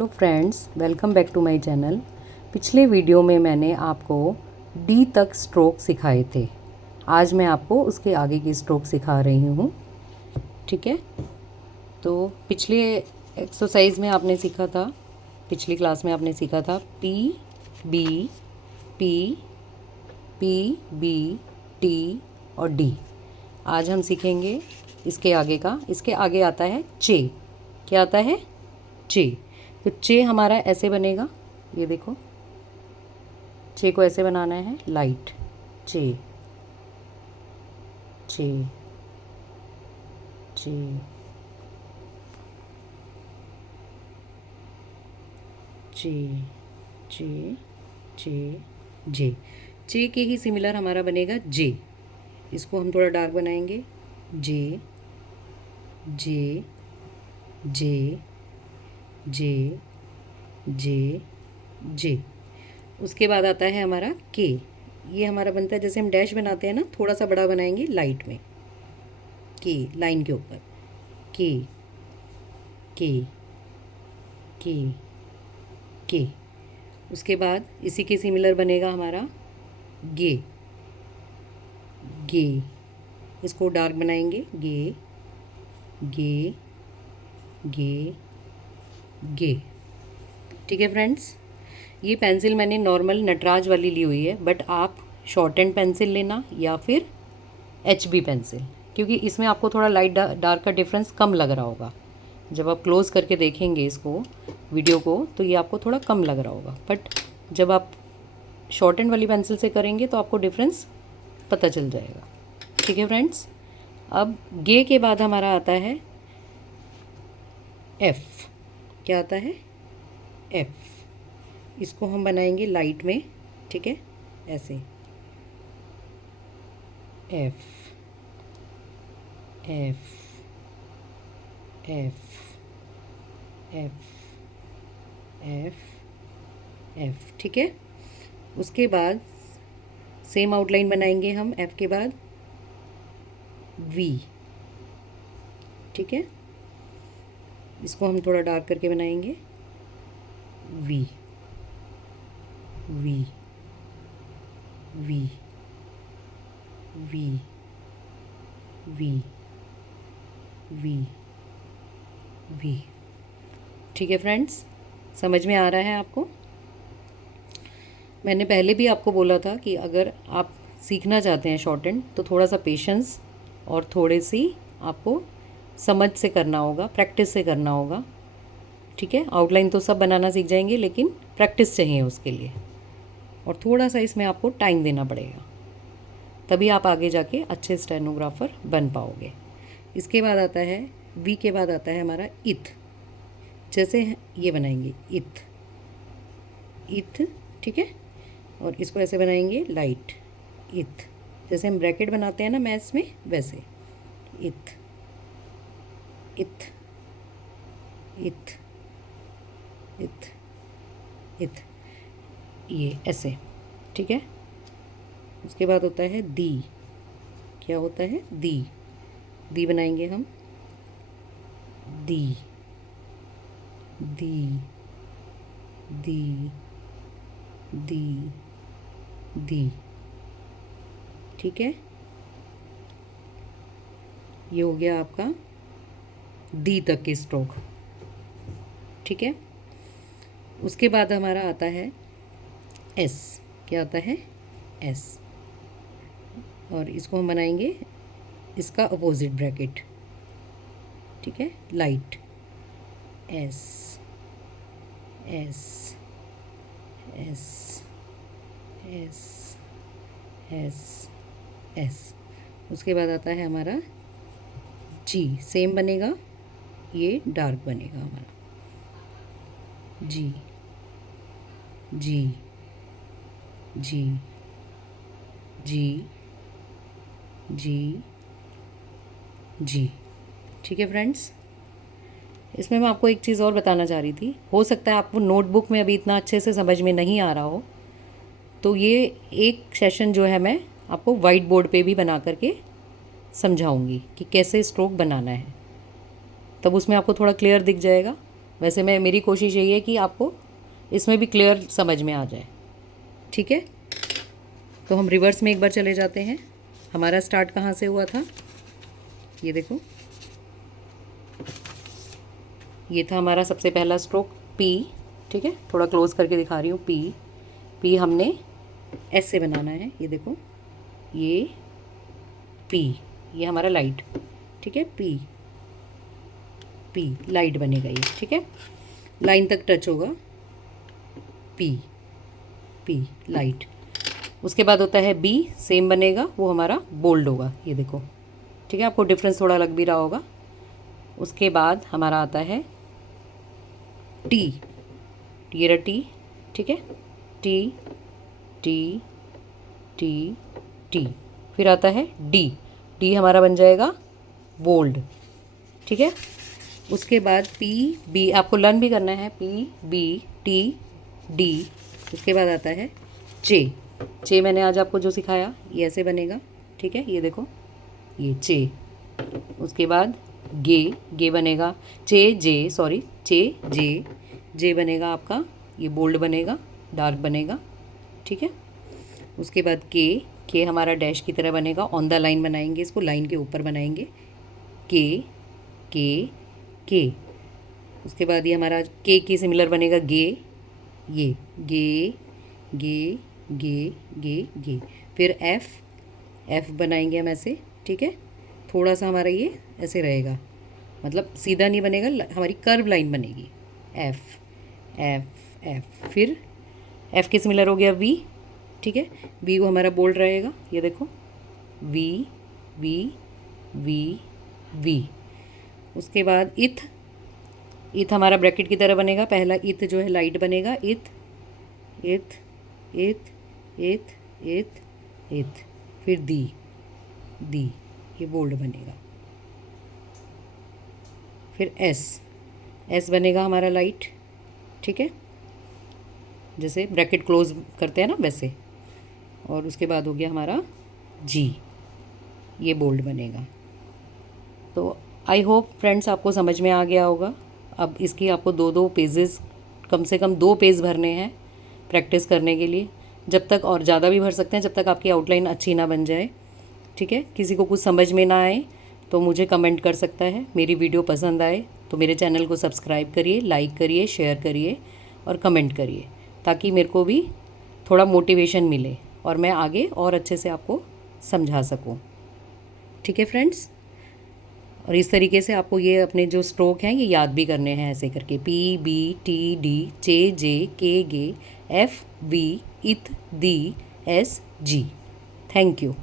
Hello friends, welcome back to my channel. पिछले video में मैंने आपको डी तक स्ट्रोक सिखाए थे। आज मैं आपको उसके आगे की स्ट्रोक सिखा रही हूँ। ठीक है, तो पिछले एक्सरसाइज में आपने सीखा था, पिछली क्लास में आपने सीखा था P B P P B T और डी। आज हम सीखेंगे इसके आगे का। इसके आगे आता है चे। क्या आता है? चे। तो चे हमारा ऐसे बनेगा, ये देखो, चे को ऐसे बनाना है, लाइट चे चे चे चे चे चे जे। चे के ही सिमिलर हमारा बनेगा जे। इसको हम थोड़ा डार्क बनाएंगे। जे जे जे जे जे जे। उसके बाद आता है हमारा के। ये हमारा बनता है जैसे हम डैश बनाते हैं ना, थोड़ा सा बड़ा बनाएंगे लाइट में, के लाइन के ऊपर, के के के के। उसके बाद इसी के सिमिलर बनेगा हमारा गे गे। इसको डार्क बनाएंगे, गे गे गे गे। ठीक है फ्रेंड्स, ये पेंसिल मैंने नॉर्मल नटराज वाली ली हुई है, बट आप शॉर्ट एंड पेंसिल लेना या फिर HB पेंसिल, क्योंकि इसमें आपको थोड़ा लाइट डार्क का डिफरेंस कम लग रहा होगा। जब आप क्लोज़ करके देखेंगे इसको, वीडियो को, तो ये आपको थोड़ा कम लग रहा होगा, बट जब आप शॉर्ट एंड वाली पेंसिल से करेंगे तो आपको डिफरेंस पता चल जाएगा। ठीक है फ्रेंड्स, अब गे के बाद हमारा आता है F। क्या आता है? F। इसको हम बनाएंगे लाइट में, ठीक है, ऐसे F F F F F F। ठीक है, उसके बाद सेम आउटलाइन बनाएंगे हम F के बाद V। ठीक है, इसको हम थोड़ा डार्क करके बनाएंगे, V V V V V V V। ठीक है फ्रेंड्स, समझ में आ रहा है आपको? मैंने पहले भी आपको बोला था कि अगर आप सीखना चाहते हैं शॉर्ट हैंड, तो थोड़ा सा पेशेंस और थोड़ी सी आपको समझ से करना होगा, प्रैक्टिस से करना होगा। ठीक है, आउटलाइन तो सब बनाना सीख जाएंगे, लेकिन प्रैक्टिस चाहिए उसके लिए, और थोड़ा सा इसमें आपको टाइम देना पड़ेगा, तभी आप आगे जाके अच्छे स्टेनोग्राफर बन पाओगे। इसके बाद आता है वी के बाद आता है हमारा इथ। जैसे ये बनाएंगे इथ इथ, ठीक है, और इसको ऐसे बनाएंगे लाइट इथ, जैसे हम ब्रैकेट बनाते हैं ना मैथ्स में, वैसे इथ इथ इथ इथ इथ, ये ऐसे। ठीक है, उसके बाद होता है दी। क्या होता है? दी। दी बनाएंगे हम, दी दी दी दी दी। ठीक है, ये हो गया आपका डी तक की स्ट्रोक। ठीक है, उसके बाद हमारा आता है एस। क्या आता है? एस, और इसको हम बनाएंगे इसका अपोजिट ब्रैकेट। ठीक है, light S S S S S S. उसके बाद आता है हमारा जी। सेम बनेगा, ये डार्क बनेगा हमारा, जी जी जी जी जी जी। ठीक है फ्रेंड्स, इसमें मैं आपको एक चीज़ और बताना चाह रही थी। हो सकता है आपको नोटबुक में अभी इतना अच्छे से समझ में नहीं आ रहा हो, तो ये एक सेशन जो है मैं आपको वाइट बोर्ड पे भी बना करके समझाऊंगी कि कैसे स्ट्रोक बनाना है, तब उसमें आपको थोड़ा क्लियर दिख जाएगा वैसे मेरी कोशिश यही है कि आपको इसमें भी क्लियर समझ में आ जाए। ठीक है, तो हम रिवर्स में एक बार चले जाते हैं। हमारा स्टार्ट कहाँ से हुआ था, ये देखो, ये था हमारा सबसे पहला स्ट्रोक पी। ठीक है, थोड़ा क्लोज करके दिखा रही हूँ। पी, पी हमने एस से बनाना है। ये देखो, ये पी, ये हमारा लाइट। ठीक है, पी, पी लाइट बनेगा ये। ठीक है, लाइन तक टच होगा, पी, पी लाइट। उसके बाद होता है बी, सेम बनेगा, वो हमारा बोल्ड होगा। ये देखो, ठीक है, आपको डिफरेंस थोड़ा लग भी रहा होगा। उसके बाद हमारा आता है टी, ये रहा टी। ठीक है, टी, टी, टी, टी। फिर आता है डी, डी हमारा बन जाएगा बोल्ड। ठीक है, उसके बाद पी बी, आपको लर्न भी करना है, पी बी टी डी। उसके बाद आता है चे, चे मैंने आज आपको जो सिखाया ये ऐसे बनेगा। ठीक है, ये देखो, ये चे। उसके बाद गे, गे बनेगा, चे जे, सॉरी चे जे, जे बनेगा आपका, ये बोल्ड बनेगा, डार्क बनेगा। ठीक है, उसके बाद के हमारा डैश की तरह बनेगा, ऑन द लाइन बनाएंगे इसको, लाइन के ऊपर बनाएंगे, के के के। उसके बाद ये हमारा के सिमिलर बनेगा गे, ये गे गे गे गे गे। फिर एफ, एफ बनाएंगे हम ऐसे। ठीक है, थोड़ा सा हमारा ये ऐसे रहेगा, मतलब सीधा नहीं बनेगा, हमारी कर्व लाइन बनेगी। F F F. फिर एफ के सिमिलर हो गया वी। ठीक है, वी को हमारा बोल्ड रहेगा, ये देखो, वी वी वी वी। उसके बाद इथ, इथ हमारा ब्रैकेट की तरह बनेगा, पहला इथ जो है लाइट बनेगा, इथ इथ इथ इथ इथ इथ। फिर दी, दी ये बोल्ड बनेगा। फिर एस, एस बनेगा हमारा लाइट। ठीक है, जैसे ब्रैकेट क्लोज करते हैं ना वैसे। और उसके बाद हो गया हमारा जी, ये बोल्ड बनेगा। तो आई होप फ्रेंड्स आपको समझ में आ गया होगा। अब इसकी आपको दो पेजेस, कम से कम 2 पेज भरने हैं प्रैक्टिस करने के लिए, जब तक, और ज़्यादा भी भर सकते हैं जब तक आपकी आउटलाइन अच्छी ना बन जाए। ठीक है, किसी को कुछ समझ में ना आए तो मुझे कमेंट कर सकता है। मेरी वीडियो पसंद आए तो मेरे चैनल को सब्सक्राइब करिए, लाइक करिए, शेयर करिए और कमेंट करिए, ताकि मेरे को भी थोड़ा मोटिवेशन मिले और मैं आगे और अच्छे से आपको समझा सकूं। ठीक है फ्रेंड्स, और इस तरीके से आपको ये अपने जो स्ट्रोक हैं ये याद भी करने हैं, ऐसे करके पी बी टी डी, चे जे, के गे, एफ वी, इथ दी, एस जी। Thank you.